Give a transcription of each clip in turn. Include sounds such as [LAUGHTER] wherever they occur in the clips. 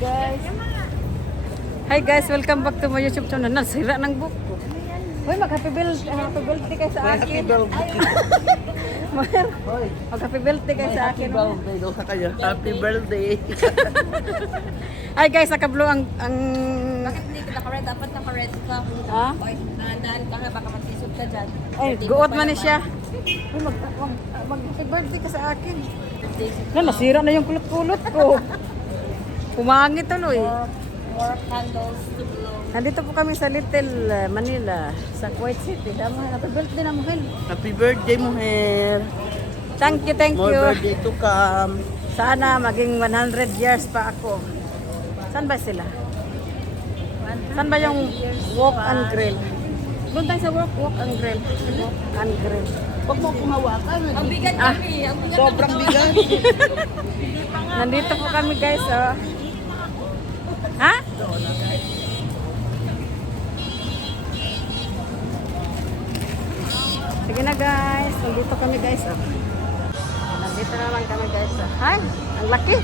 guys. Hi guys, welcome back to my YouTube channel. Nasira ng book ko. Hoy, mag-happy birthday, happy birthday kayo sa akin. Mer, mag-happy birthday kayo sa akin. birthday daw sa kanya. Happy birthday. Hi guys, nakablo ang ang Bakit hindi ka naka-red? Dapat naka-red ka. Ha? Dahan-dahan ka nga, baka matisod ka dyan. ay, Birthday guot man siya. Hoy, mag-happy birthday ka sa akin. Na, nasira na yung kulot-kulot ko. [LAUGHS] Pumangit tuloy. naman. More candles to blow. Nandito po kami sa Little uh, Manila, sa Kuwait City. Damo, happy birthday na Mohel. Happy birthday, muher. Thank you, thank More you. birthday to come. Sana maging 100 years pa ako. Saan ba sila? Saan ba yung walk and grill? Doon tayo sa walk, walk and grill. Walk and grill. Huwag mo akong hawakan. Ang bigat Ah. kami. Ang bigat Sobrang bigat. Nandito po kami guys, oh. Ha? Sige na guys, nandito kami guys, oh. Nandito na lang kami guys, oh. Ay, ang laki.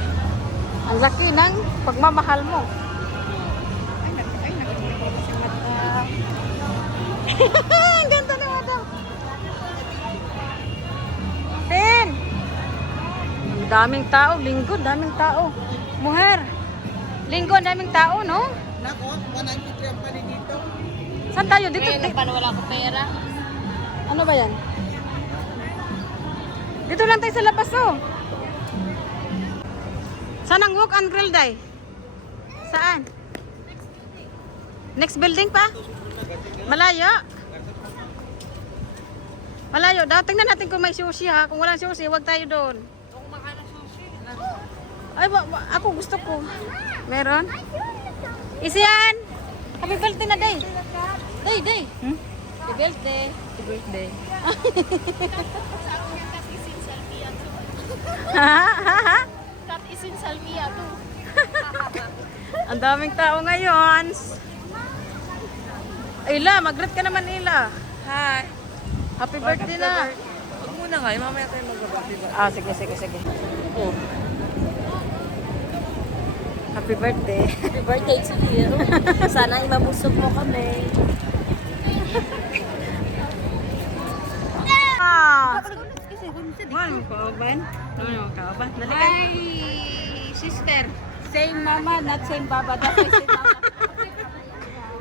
Ang laki ng pagmamahal mo. Ay, nak ay, nakikita ko si madam. [LAUGHS] Ang ganda ni madam. Pin! Ang daming tao, linggo, daming tao. Muher, linggo, ang daming tao, no? Nako, 193 ang panin dito. Saan tayo? Dito, Kaya di- paano wala akong pera? ano ba yan? Dito lang tayo sa labas, oh. Saan ang walk and grill, day? Saan? Next building pa? Malayo? Malayo daw. Tingnan natin kung may sushi ha. Kung walang sushi, wag tayo doon. Ay, wa- wa- ako gusto ko. Meron? Isian! Happy birthday na, day. Day, day. Hmm? Happy birthday. Happy birthday. Ha? Ha? Ha? Kat isin salvia to. Ang daming tao ngayon. Ila, mag-greet ka naman, Ila. Hi. Happy birthday na. Huwag muna nga, mamaya tayo mag-birthday ba? Ah, sige, sige, sige. Oh. Happy birthday. [LAUGHS] Happy birthday to you. Sana imabusog mo kami. Ah. Ano mo kauban? Ano? Dali ka. Hi, sister. Same mama, not same baba. That's why same mama.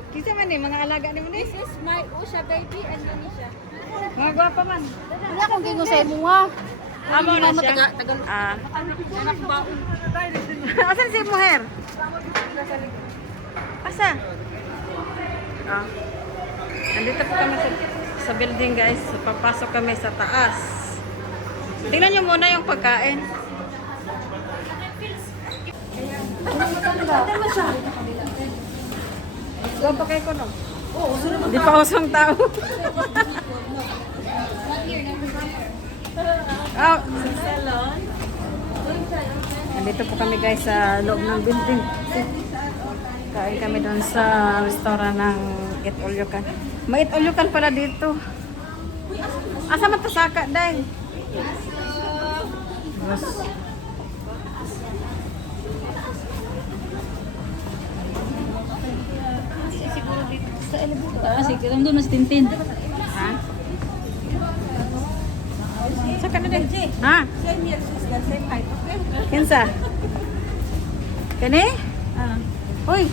Kisa man eh, mga alaga ni mo. This is my Usha baby and Anisha. Mga gwapa man. Wala akong gingo sa imo nga. Amo na siya. Taga, taga, Ah. anak ba? [LAUGHS] Asan si Muher? Asa? Ah. Nandito po kami sa, sa building guys. So, papasok kami sa taas. Tingnan nyo muna yung pagkain. Go pa kay Kuno. Hindi pa usong tao. [LAUGHS] Ah, Nandito po kami guys sa loob ng building. Kain kami doon sa restaurant ng Eat All You Can. May Eat All You Can pala dito. Asa man tasaka, day? Yes. Siguro dito sa elevator. Ah, sige, nandun na si Tintin. Ha? Saka na din. Ha? Same year, sister. Same height. Kinsa? Kani? Ah. Uy,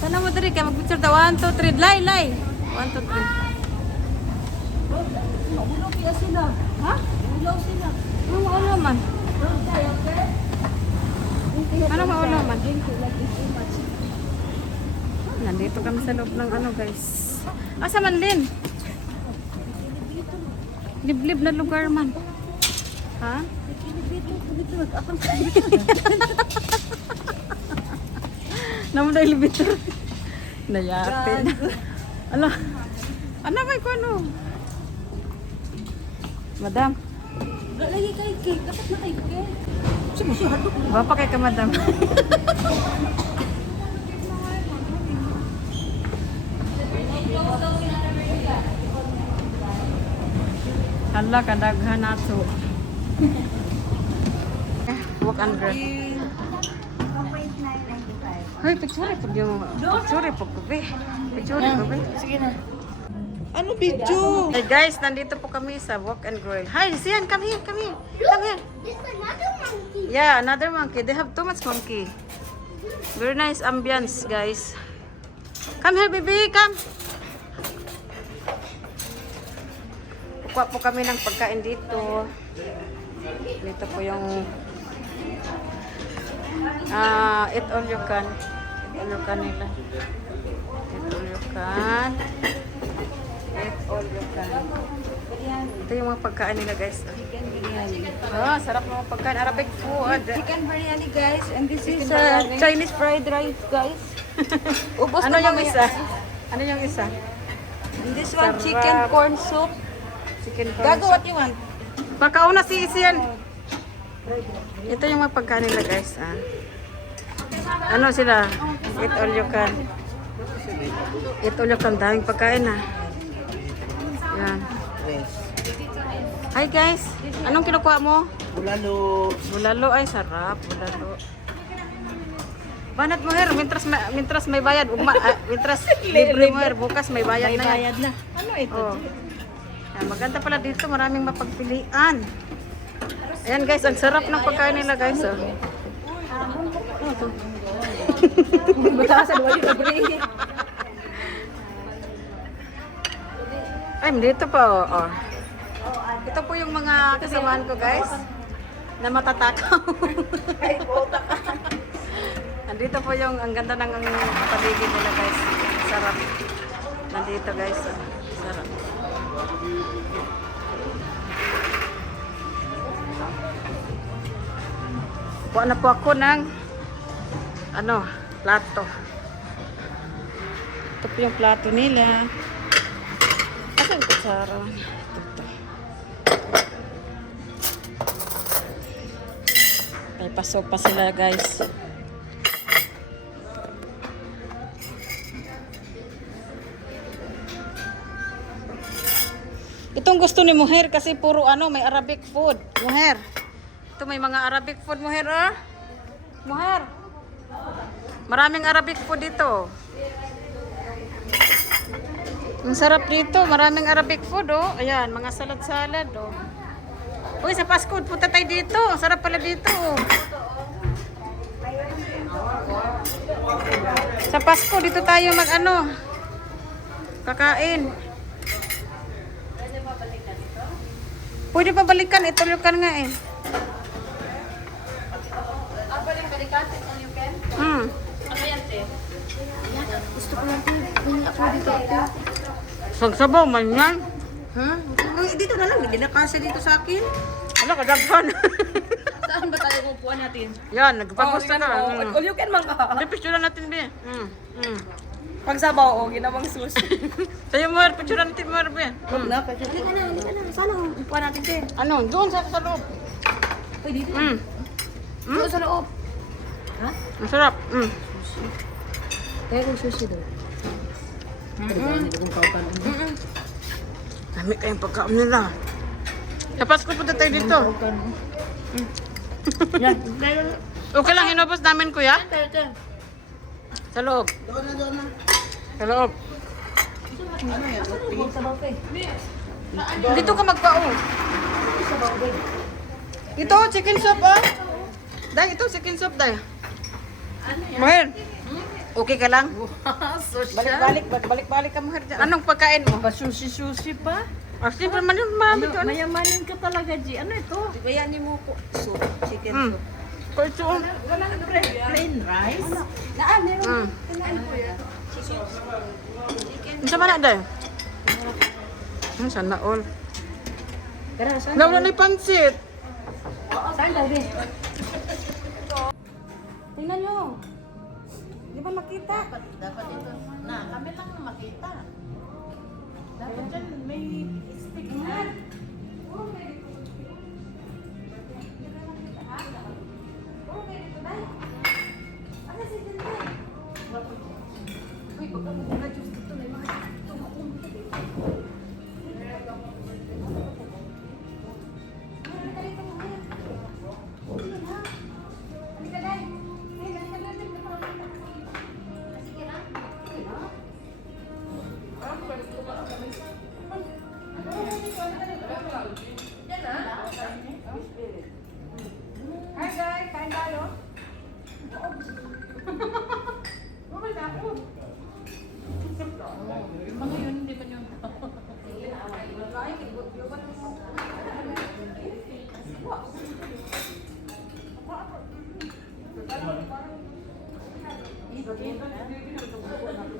sana mo diri kay mag-picture ta 1 2 3 lay lay. 1 2 3. Ulo kaya sila. Ha? Ulo sila. Ano maulo man? Ano maulo man? Nandito kami sa loob ng ano guys. Asa man din? Liblib na lugar man. Ha? Naman na elevator. Nayatin. Ala. Ano ba ko ano? Madam. Lagi kay cake. Dapat na kay cake. Bapa kay ka madam. Hala kadaghan nato. Walk and grab. Hoy, picture po yung picture po ko be. Picture po be. Sige na. Ano video? Hey guys, nandito po kami sa Walk and Grill. Hi, Sian, come here, come here. Come here. There's another monkey. Yeah, another monkey. They have too much monkey. Very nice ambience, guys. Come here, baby. Come. Kukuha po kami ng pagkain dito. Dito po yung ah, eat all you can. Eat all you can nila. Eat all you can. Eat all you can. Ito yung mga pagkain nila, guys. Chicken biryani. Ah, sarap ng mga pagkain. Arabic food. Chicken biryani guys. And this is uh. Chinese fried rice guys. [LAUGHS] Ubos ano na yung isa? Ano yung isa? And this one Sarap. chicken corn soup. Chicken corn Gago soup. what you want? Pagkauna si Isian. Ito yung mga pagkain nila guys. Ah. Ano sila? Eat all you can. Eat all you can. Daming pagkain ah. Yan. Hi guys. Anong kinukuha mo? Bulalo. Bulalo ay sarap. Bulalo. Banat mo her, mintras may, mintras may bayad, ugma, ah, mintras [LAUGHS] libre mo her, bukas may bayad na yan. na. Ano ito? Oh. Yan, maganda pala dito, maraming mapagpilian. Ayan guys, ang sarap ng pagkain nila guys. Oh. Ay, dito pa oh. oh. Ito po yung mga kasamahan ko guys na matatakaw. Nandito po yung ang ganda ng ang paligid nila guys. Sarap. Nandito guys. oh. Sarap. Kuha na po ako ng ano, plato. Ito po yung plato nila. Asan yung kutsara? Ito, ito. May pasok pa sila guys. Itong gusto ni Muher kasi puro ano, may Arabic food. Muher. Ito may mga Arabic food, Muher, ah. Muher. Maraming Arabic food dito. Ang sarap dito. Maraming Arabic food, oh. Ayan, mga salad-salad, oh. Uy, sa Pasko, punta tayo dito. Ang sarap pala dito, oh. Sa Pasko, dito tayo mag-ano. Kakain. Pwede pa balikan. Ituloy nga eh. Hmm. Gusto ko lang Bili ako dito. Sagsabaw man yan. Ha? Ay, dito na lang. Hindi na kasya dito sa akin. Wala, kadaghan. [LAUGHS] Saan ba tayo kukuha natin? yan, nagpagusto na. Oh, Mm. all you can man ka. Hindi, picture natin, be. Mm. Mm. Pag sabaw, oh, ginawang sushi. [LAUGHS] Sa'yo mo, picture natin mo, be. Mm. na, kasi. Halika na, halika na. Sana upuan natin, te. Ano, doon sa, sa loob. Uy, dito. Mm. Doon sa loob. Ha? Ang sarap. Mm. Kaya kung sushi doon. Dami kayong pagkaon nila. Sa Pasko punta tayo dito. Yan. [LAUGHS] Okay lang, hinubos namin, kuya. Sa loob. Doon na, doon na. Sa loob. Eh. Dito ka magpao. Ito, chicken soup, ah. Day, ito, chicken soup, day. Mahir. Okay ka lang? Balik-balik, balik-balik ka, Mahir. dyan. Anong pagkain mo? Pa-sushi-sushi pa? Ah, simple man yun, mami. Ito, ano? Mayamanin ka talaga, G. Ano ito? Bayanin mo po. Soup. Chicken Mm. soup. Kurso. Walang plain, plain rice? Naan, meron. Mm. Ang sama na, day. Ang sana all. Tara, saan? Nawala na yung pansit. Saan daw, din? Tingnan nyo. Di ba makita? Dapat, dapat ito. Na, kami lang na makita. Dapat dyan may stick na. Uy, pagkamunan すみません。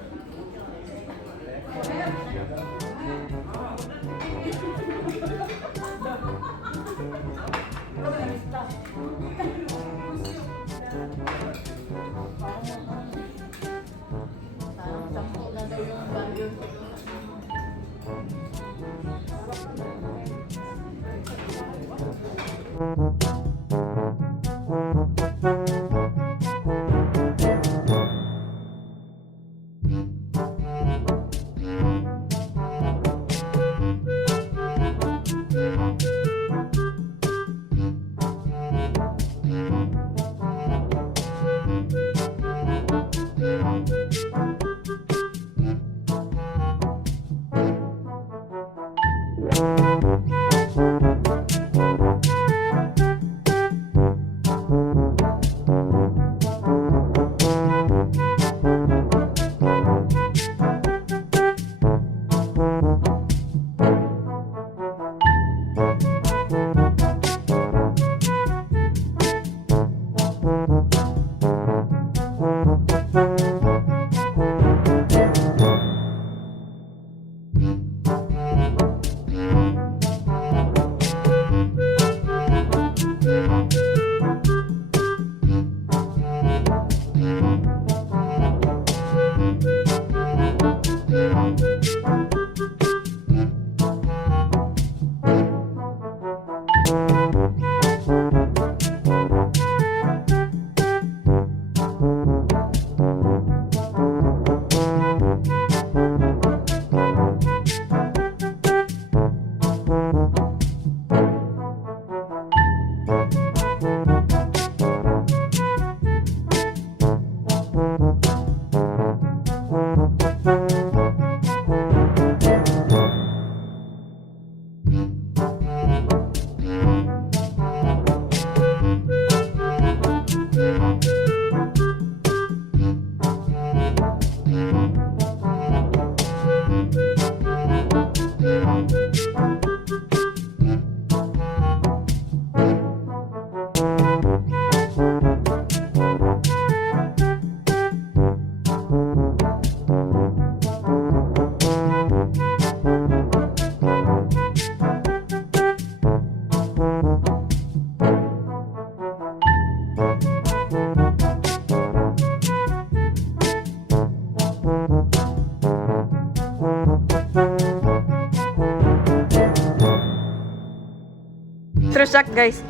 Aftershock guys. [LAUGHS]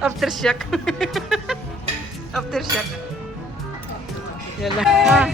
Aftershock. [LAUGHS] Aftershock. Yala. Ah,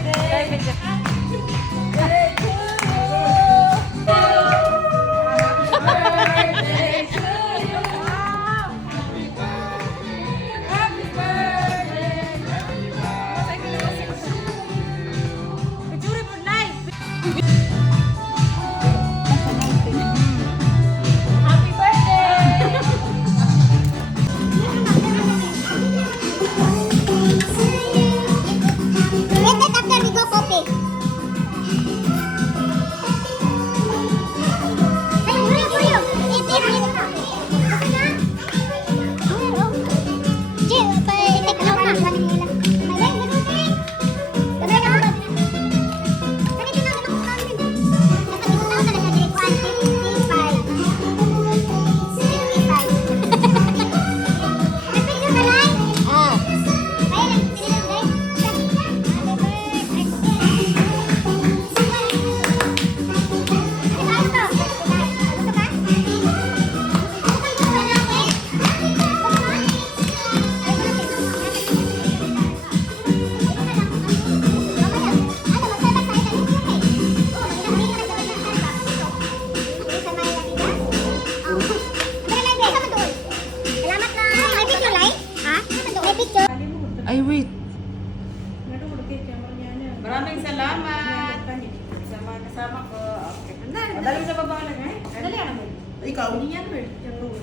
Ikaw. Hindi yan, Bert. Yung road.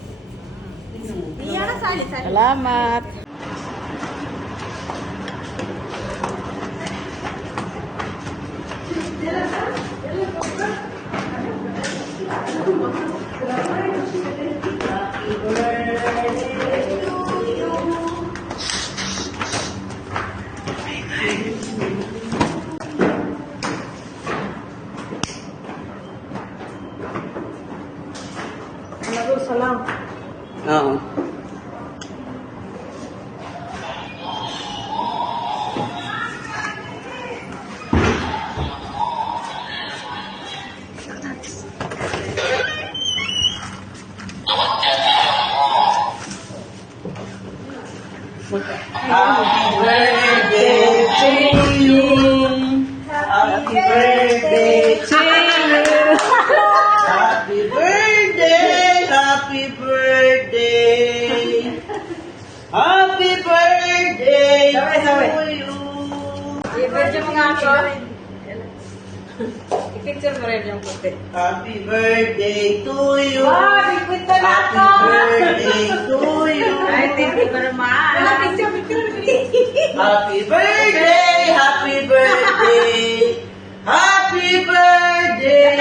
Hindi yan sali, sali. Salamat. Happy birthday to you. Ah, bigwit na na Happy ako. birthday to you. Ay, thank you very much. Wala, picture, picture. Happy birthday, happy birthday. Happy birthday.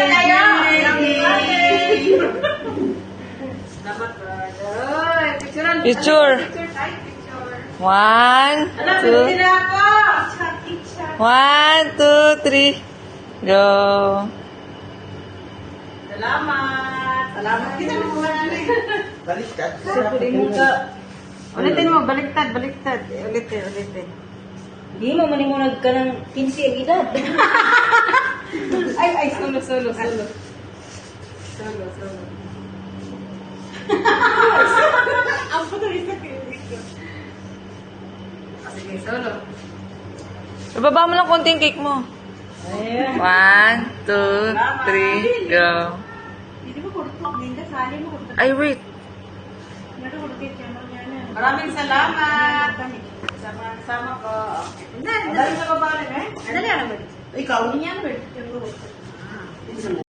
Salamat, brother. Picture. Picture. One, two, ako. one, two, three. Go. Salamat. Salamat. Kita mo mga Baliktad. Ulitin mo, baliktad, baliktad. Ulitin, ulitin. Hindi mo manimunag ka ng 15 ang edad. [LAUGHS] Ay, ay, solo, solo, solo. Solo, solo. [LAUGHS] Ang patuloy sa Ah, Sige, solo. Ibaba mo lang konting cake mo. One, two, three, go. Hindi mo kurtok, Linda, sali mo kurtok. Ay, wait. Ano kurtok yan, ano yan, ano. Maraming salamat. Sama-sama ko. Dali, Dali sa baba rin eh. Dali ano mo? Ikaw. Hindi yan, Bert. Yung road.